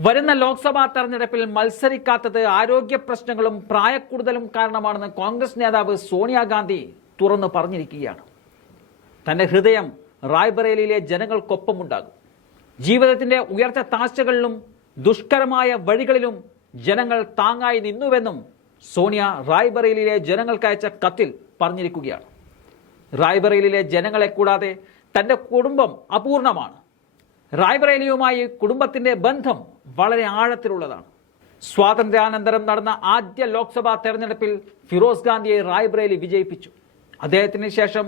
വരുന്ന ലോക്സഭാ തെരഞ്ഞെടുപ്പിൽ മത്സരിക്കാത്തത് ആരോഗ്യ പ്രശ്നങ്ങളും പ്രായക്കൂടുതലും കാരണമാണെന്ന് കോൺഗ്രസ് നേതാവ് സോണിയാഗാന്ധി തുറന്നു പറഞ്ഞിരിക്കുകയാണ്. തന്റെ ഹൃദയം റായ്ബറേലിയിലെ ജനങ്ങൾക്കൊപ്പമുണ്ടാകും. ജീവിതത്തിന്റെ ഉയർച്ച താഴ്ചകളിലും ദുഷ്കരമായ വഴികളിലും ജനങ്ങൾ താങ്ങായി നിന്നുവെന്നും സോണിയ റായ്ബറേലിയിലെ ജനങ്ങൾക്കയച്ച കത്തിൽ പറഞ്ഞിരിക്കുകയാണ്. റായ്ബറേലിയിലെ ജനങ്ങളെ കൂടാതെ തന്റെ കുടുംബം അപൂർണമാണ്. റായ്ബറേലിയുമായി കുടുംബത്തിന്റെ ബന്ധം വളരെ ആഴത്തിലുള്ളതാണ്. സ്വാതന്ത്ര്യാനന്തരം നടന്ന ആദ്യ ലോക്സഭാ തെരഞ്ഞെടുപ്പിൽ ഫിറോസ് ഗാന്ധിയെ റായ്ബറേലി വിജയിപ്പിച്ചു. അദ്ദേഹത്തിന് ശേഷം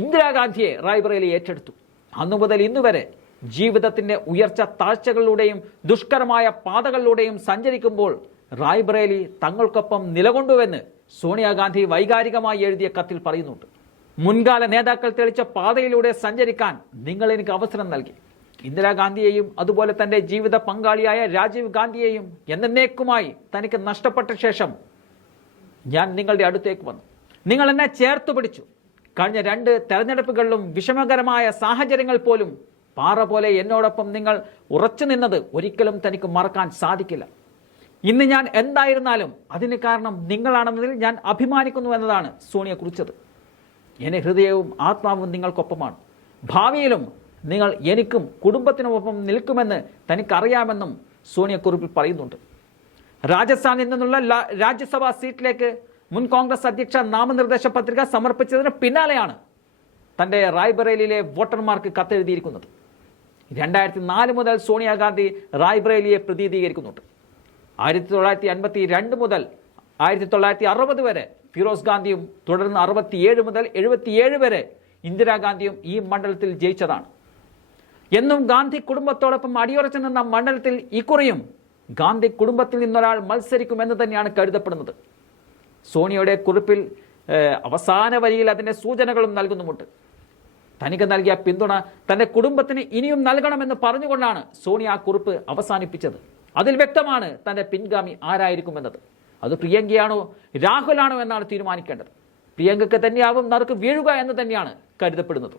ഇന്ദിരാഗാന്ധിയെ റായ്ബറേലി ഏറ്റെടുത്തു. അന്നു മുതൽ ഇന്നുവരെ ജീവിതത്തിന്റെ ഉയർച്ച താഴ്ചകളിലൂടെയും ദുഷ്കരമായ പാതകളിലൂടെയും സഞ്ചരിക്കുമ്പോൾ റായ്ബറേലി തങ്ങൾക്കൊപ്പം നിലകൊണ്ടുവെന്ന് സോണിയാഗാന്ധി വൈകാരികമായി എഴുതിയ കത്തിൽ പറയുന്നുണ്ട്. മുൻകാല നേതാക്കൾ തെളിച്ച പാതയിലൂടെ സഞ്ചരിക്കാൻ നിങ്ങൾ എനിക്ക് അവസരം നൽകി. ഇന്ദിരാഗാന്ധിയെയും അതുപോലെ തന്റെ ജീവിത പങ്കാളിയായ രാജീവ് ഗാന്ധിയെയും എന്നേക്കുമായി തനിക്ക് നഷ്ടപ്പെട്ട ശേഷം ഞാൻ നിങ്ങളുടെ അടുത്തേക്ക് വന്നു. നിങ്ങൾ എന്നെ ചേർത്ത് പിടിച്ചു. കഴിഞ്ഞ രണ്ട് തെരഞ്ഞെടുപ്പുകളിലും വിഷമകരമായ സാഹചര്യങ്ങൾ പോലും പാറ പോലെ എന്നോടൊപ്പം നിങ്ങൾ ഉറച്ചു നിന്നത് ഒരിക്കലും തനിക്ക് മറക്കാൻ സാധിക്കില്ല. ഇന്ന് ഞാൻ എന്തായിരുന്നാലും അതിന് കാരണം നിങ്ങളാണെന്നതിൽ ഞാൻ അഭിമാനിക്കുന്നു എന്നതാണ് സോണിയ കുറിച്ചത്. എന്റെ ഹൃദയവും ആത്മാവും നിങ്ങൾക്കൊപ്പമാണ്. ഭാവിയിലും നിങ്ങൾ എനിക്കും കുടുംബത്തിനുമൊപ്പം നിൽക്കുമെന്ന് തനിക്കറിയാമെന്നും സോണിയ കുറിപ്പിൽ പറയുന്നുണ്ട്. രാജസ്ഥാനിൽ നിന്നുള്ള രാജ്യസഭാ സീറ്റിലേക്ക് മുൻ കോൺഗ്രസ് അധ്യക്ഷ നാമനിർദ്ദേശ പത്രിക സമർപ്പിച്ചതിന് പിന്നാലെയാണ് തന്റെ റായ്ബറേലിയിലെ വോട്ടർമാർക്ക് കത്തെഴുതിയിരിക്കുന്നത്. രണ്ടായിരത്തി നാല് മുതൽ സോണിയാഗാന്ധി റായ്ബറേലിയെ പ്രതിനിധീകരിക്കുന്നുണ്ട് ആയിരത്തി തൊള്ളായിരത്തി അൻപത്തി രണ്ട് മുതൽ ആയിരത്തി തൊള്ളായിരത്തി അറുപത് വരെ ഫിറോസ് ഗാന്ധിയും തുടർന്ന് അറുപത്തിയേഴ് മുതൽ എഴുപത്തിയേഴ് വരെ ഇന്ദിരാഗാന്ധിയും ഈ മണ്ഡലത്തിൽ ജയിച്ചതാണ്. എന്നും ഗാന്ധി കുടുംബത്തോടൊപ്പം അടിയുറച്ചു നിന്ന മണ്ഡലത്തിൽ ഇക്കുറിയും ഗാന്ധി കുടുംബത്തിൽ നിന്നൊരാൾ മത്സരിക്കുമെന്ന് തന്നെയാണ് കരുതപ്പെടുന്നത്. സോണിയയുടെ കുറിപ്പിൽ അവസാന വരിയിൽ അതിന്റെ സൂചനകളും നൽകുന്നുമുണ്ട്. തനിക്ക് നൽകിയ പിന്തുണ തന്റെ കുടുംബത്തിന് ഇനിയും നൽകണമെന്ന് പറഞ്ഞുകൊണ്ടാണ് സോണിയ ആ കുറിപ്പ് അവസാനിപ്പിച്ചത്. അതിൽ വ്യക്തമാണ് തന്റെ പിൻഗാമി ആരായിരിക്കുമെന്നത്. അത് പ്രിയങ്കയാണോ രാഹുലാണോ എന്നാണ് തീരുമാനിക്കേണ്ടത്. പ്രിയങ്കയ്ക്ക് തന്നെയാവും നറുക്ക് വീഴുക എന്ന് തന്നെയാണ് കരുതപ്പെടുന്നത്.